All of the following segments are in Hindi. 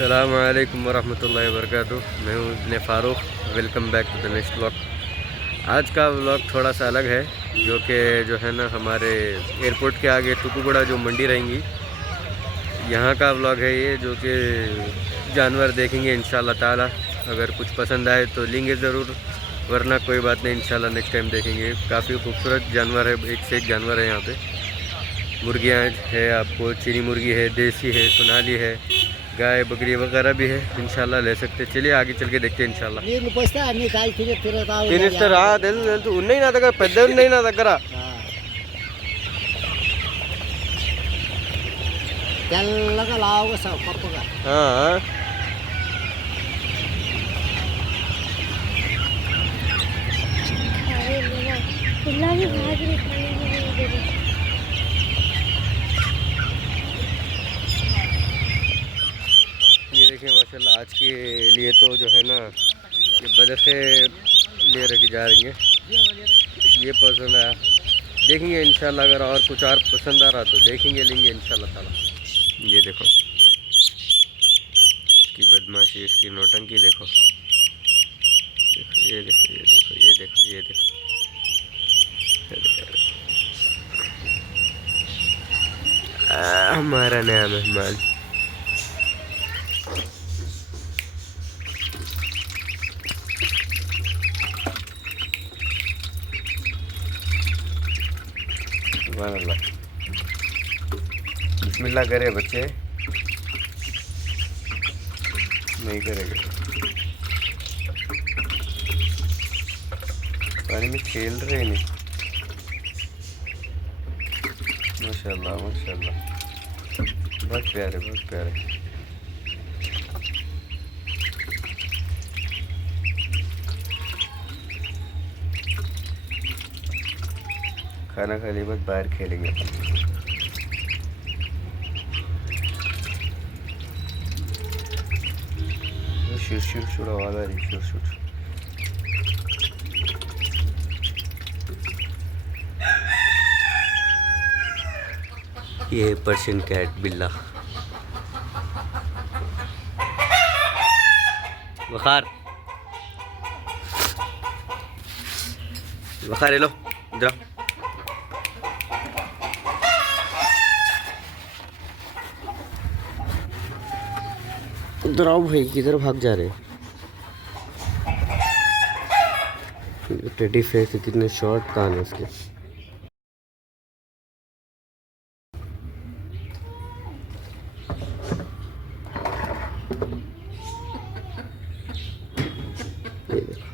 अस्सलाम वालेकुम वरहमतुल्लाहि वबरकातुह। मैं हूँ Ibne Farooq. Welcome back to the next vlog. आज का व्लॉग थोड़ा सा अलग है, जो है ना हमारे एयरपोर्ट के आगे तुकुगुड़ा जो मंडी रहेंगी, यहाँ का व्लॉग है ये। जो कि जानवर देखेंगे इंशाल्लाह ताला। अगर कुछ पसंद आए तो लेंगे ज़रूर, वरना कोई बात नहीं, इंशाल्लाह नेक्स्ट टाइम देखेंगे। काफ़ी खूबसूरत जानवर है, एक से एक जानवर है यहाँ पे। मुर्गियाँ है, आपको चीनी मुर्गी है, देसी है, सोनाली है, गाय बकरी वगैरह भी है। इंशाल्लाह ले सकते। चलिए आगे चल के देखते हैं इंशाल्लाह। ఉన్నాయి నా దగ్గర, పెద్ద ఉన్నాయి నా దగ్గర. తెల్లగా లావుగా పప్పుగా ये देखिए माशाल्लाह, आज के लिए तो जो है ना ये बदखे ले रखी जा रही हैं। ये पसंद आया, देखेंगे इंशाल्लाह। अगर और कुछ और पसंद आ रहा तो देखेंगे, लेंगे इंशाल्लाह ताला। ये देखो इसकी बदमाशी, इसकी नौटंकी देखो। ये देखो, ये देखो, ये देखो, ये देखो। हमारा नया मेहमान। सुभान अल्लाह, बिस्मिल्लाह करे बच्चे, नहीं करेंगे। पानी में खेल रहे नहीं। माशाल्लाह माशाल्लाह, बहुत प्यारे, बहुत प्यारे। खाना खाने के बाद बाहर खेलेंगे। शुर शुर शुर आवाज़ आ रही, शुर शुर। ये पर्शियन कैट बिल्ला वखार, वखार लो इधर। उधर आओ भाई, किधर भाग जा रहे? टेडी फेस, कितने शॉर्ट कान है उसके। ये देखो,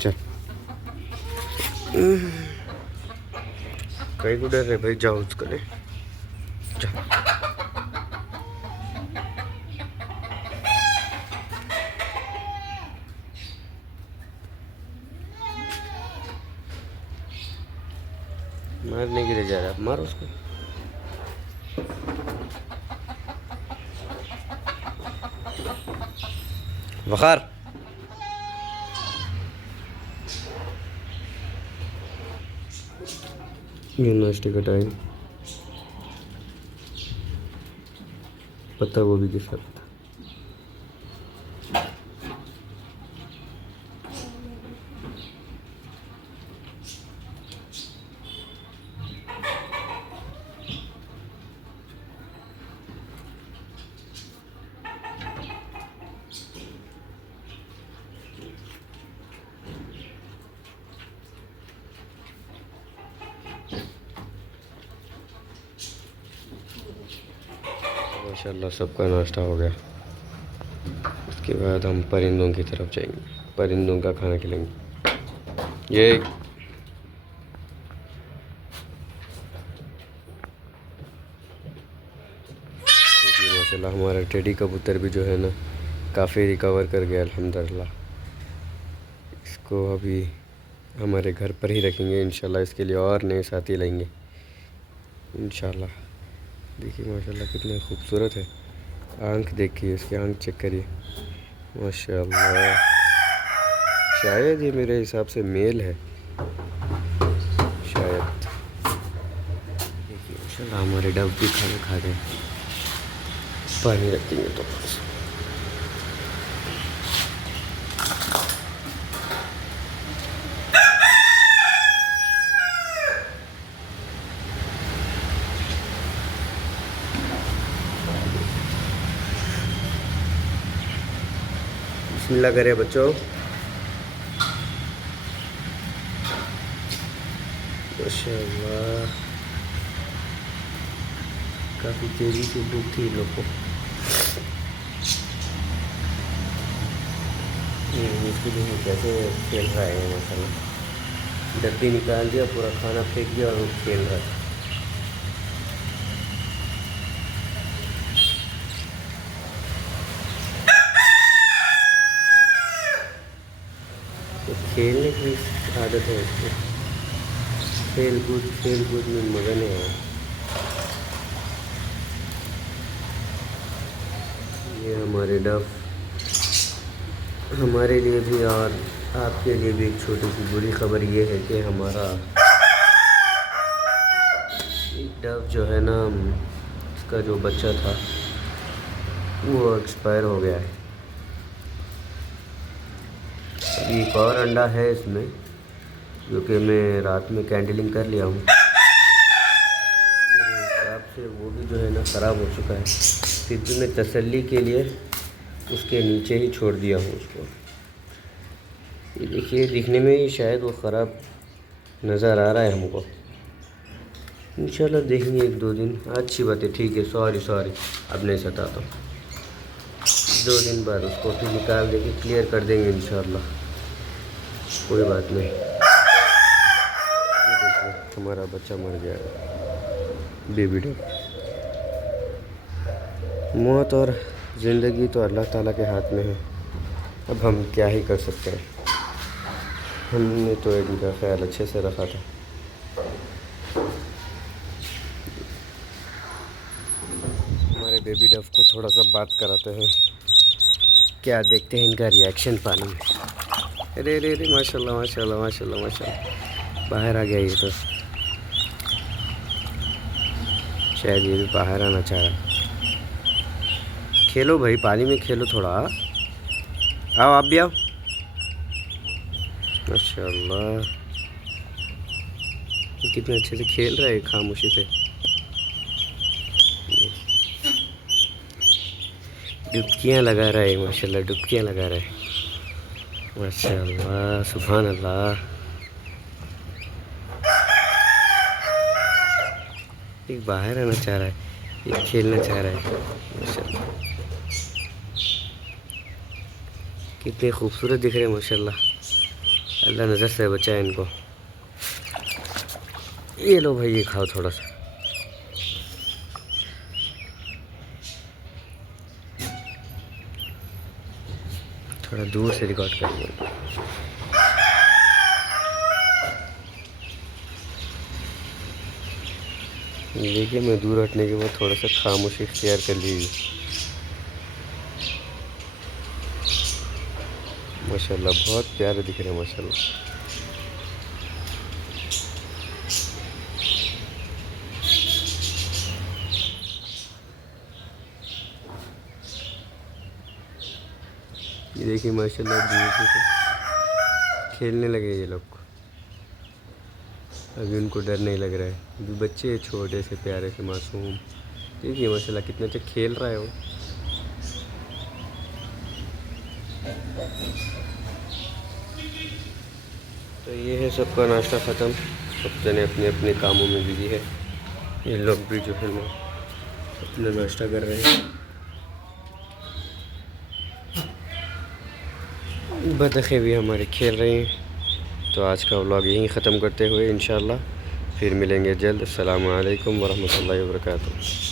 चल कहीं को डर रहे भाई, जाओ उसको ले जाओ। मारने के लिए जा रहा है, मारो उसको। वखार, ये नाश्ते का टाइम, पत्ता गोभी के साथ। माशाल्लाह सबका नाश्ता हो गया। उसके बाद हम परिंदों की तरफ जाएंगे, परिंदों का खाना खिलाएंगे। ये देखिए माशाल्लाह, हमारा टेडी कबूतर भी जो है ना काफ़ी रिकवर कर गया अल्हम्दुलिल्लाह। इसको अभी हमारे घर पर ही रखेंगे इंशाल्लाह। इसके लिए और नए साथी लाएंगे इंशाल्लाह। देखिए माशाल्लाह कितने खूबसूरत है। आँख देखिए, इसकी आँख चेक करिए माशाल्लाह। शायद ये मेरे हिसाब से मेल है शायद। माशाल्लाह हमारे डब भी खाना खा गए। पानी रख देंगे तो बिस्मिल्लाह करें बच्चों। माशाल्लाह काफ़ी तेज़ी से भूख थी इन लोग को। इसको देखिए कैसे खेल रहा है माशाल्लाह। डब्बी निकाल दिया, पूरा खाना फेंक दिया और वो खेल रहा था। तो खेलने की आदत है इसको। खेल कूद में मज़ा नहीं आया। ये हमारे डब हमारे लिए भी और आपके लिए भी एक छोटी सी बुरी खबर ये है कि हमारा डब जो है ना, इसका जो बच्चा था वो एक्सपायर हो गया है। अभी एक और अंडा है इसमें, जो कि मैं रात में कैंडलिंग कर लिया हूँ। मेरे हिसाब से वो भी जो है ना ख़राब हो चुका है। फिर भी मैं तसल्ली के लिए उसके नीचे ही छोड़ दिया हूँ उसको। ये देखिए, दिखने में ही शायद वो ख़राब नज़र आ रहा है हमको। इंशाल्लाह देखेंगे 1-2 दिन। अच्छी बात है, ठीक है। सॉरी अब नहीं सताता। 2 दिन बाद उसको फिर निकाल देंगे, क्लियर कर देंगे इंशाल्लाह, कोई बात नहीं। ये देखिए हमारा बच्चा मर गया है, बेबी डब। मौत और ज़िंदगी तो अल्लाह ताला के हाथ में है। अब हम क्या ही कर सकते हैं। हमने तो इनका ख्याल अच्छे से रखा था। हमारे बेबी डब को थोड़ा सा बात कराते हैं, क्या देखते हैं इनका रिएक्शन पानी में। अरे अरे अरे माशाल्लाह माशाल्लाह माशाल्लाह माशाल्लाह, बाहर आ गया ये तो। शायद ये भी बाहर आना चाह रहा। खेलो भाई, पानी में खेलो थोड़ा। आओ आप भी आओ। माशाल्लाह कितने अच्छे से खेल रहा है खामोशी से। डुबकियाँ लगा रहा है माशाल्लाह, डुबकियाँ लगा रहा है माशाल्लाह, सुभान अल्लाह। एक बाहर आना चाह रहा है, एक खेलना चाह रहा है माशाल्लाह। कितने खूबसूरत दिख रहे हैं माशाल्लाह। अल्लाह नज़र से बचाए इनको। ये लो भाई, ये खाओ थोड़ा सा। थोड़ा दूर से रिकॉर्ड कर लिया। देखिए मैं दूर हटने के बाद थोड़ा सा खामोशी इख्तियार कर ली। माशाल्लाह बहुत प्यारे दिख रहे हैं माशाल्लाह। ये देखिए माशाल्लाह दूर से खेलने लगे ये लोग। अभी उनको डर नहीं लग रहा है। अभी बच्चे छोटे से प्यारे से मासूम। देखिए माशाल्लाह कितना अच्छा खेल रहा है वो। तो ये है सबका नाश्ता ख़त्म। सब जने अपने अपने कामों में बिजी है। ये लोग भी जो है ना अपना नाश्ता कर रहे हैं। बतखें भी हमारे खेल रहे हैं। तो आज का व्लॉग यहीं ख़त्म करते हुए इंशाल्लाह फिर मिलेंगे जल्द। अस्सलामु अलैकुम वरहमतुल्लाहि वबरकातुहू।